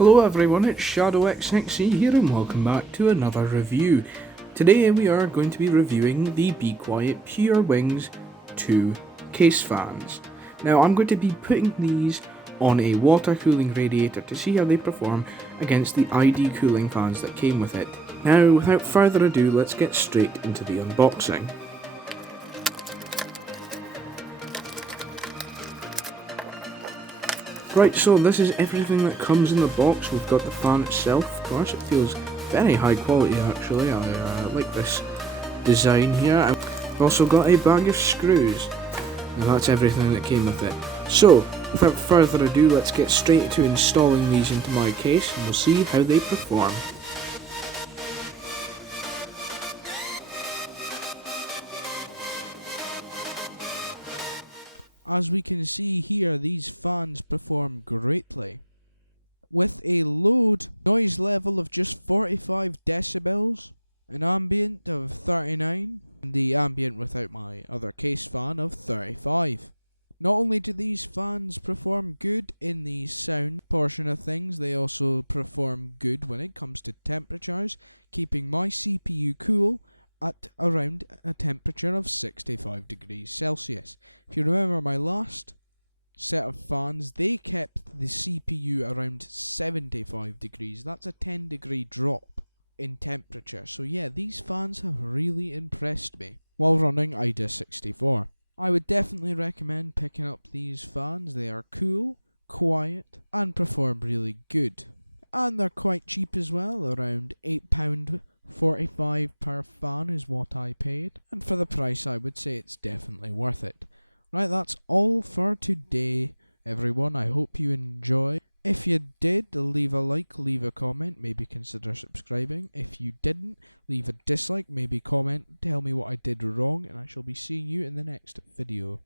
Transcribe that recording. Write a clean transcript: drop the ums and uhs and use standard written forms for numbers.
Hello everyone, it's ShadowXXE here and welcome back to another review. Today we are going to be reviewing the Be Quiet Pure Wings 2 case fans. Now I'm going to be putting these on a water cooling radiator to see how they perform against the ID cooling fans that came with it. Now without further ado, let's get straight into the unboxing. Right, so this is everything that comes in the box. We've got the fan itself. Gosh, it feels very high quality actually. I like this design here. I've also got a bag of screws, and that's everything that came with it. So, without further ado, let's get straight to installing these into my case and we'll see how they perform. As we can see here, these fans perform greatly. With a load noise level of just 45 decibels, an ambient of 39, and the ambient without my other case fan of 35. Not only do these fans perform good in the sound portion of things, they also perform good when it comes to temperatures, keeping my CPU cool at around a temperature of 65 degrees Celsius. If you remember my last set of fans, they kept the CPU around 75 degrees. That's a 10-degree drop in temperature. So yeah, these fans have really impressed me while running IDA 64. I would definitely recommend picking up these fans. They are cool, quiet, and perform really good. And they're quite cheap as well, around £8.45 per fan is what I paid, and for the price I would say it's definitely worth it. Right, that's all for today everyone. I hope you enjoyed. If you did, leave a like, leave a comment, maybe consider subscribing. If you didn't, leave a dislike, maybe comment, tell me what I did wrong, and I shall be seeing you in the next video.